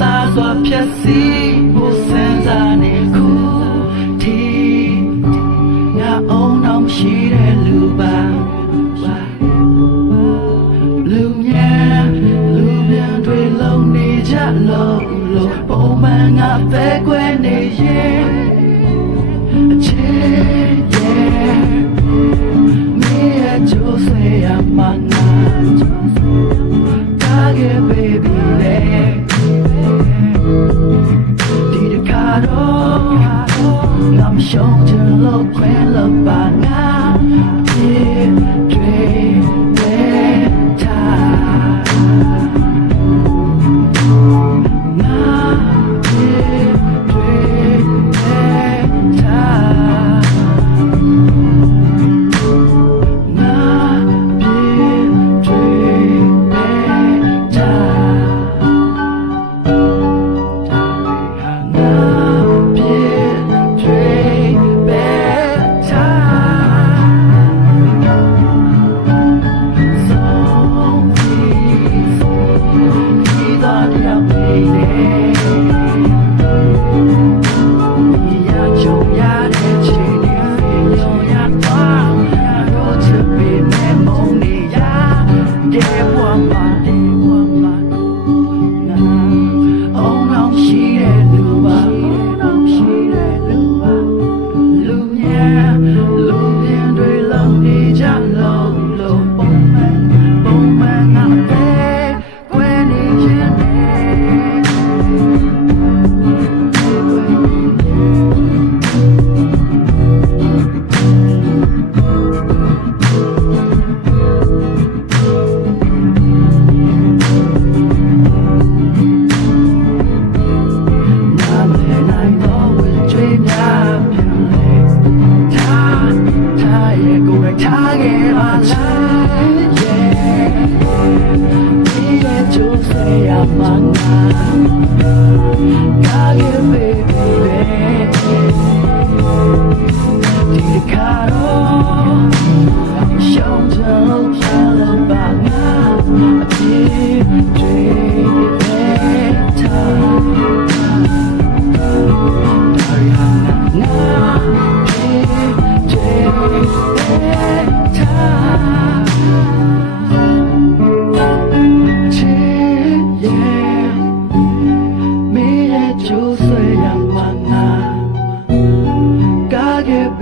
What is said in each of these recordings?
သားစွာဖြတ်စီးဖို့စံစားနေခုတီငါအောင်တော့ရှိတဲ့လူပါလူမြန်တွေလုံးနေကြလို့ပုံမှန်ငါပဲကွယ်နေရင်အချစ်ရဲ့မင်းရဲ့ကြိုးဆွဲရမှာငါTarget baby ဒီတခါတော့ငါမရှုံးချင်လို့ခွင့်လို့ပါငါအဖြစ်တွေပဲထားငါအဖြစ်တွေပဲထားငါအဖြစ်တွေ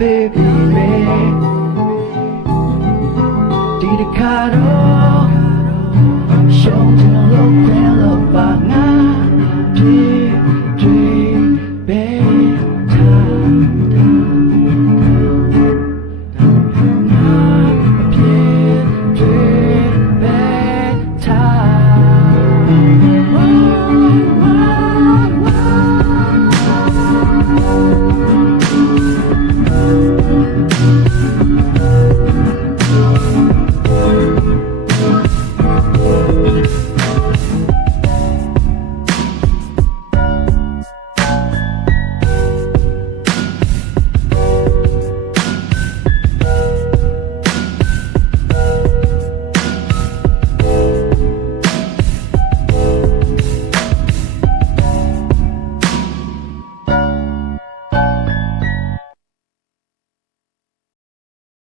Baby, di dekado, show to the local banga, di beta, na beta.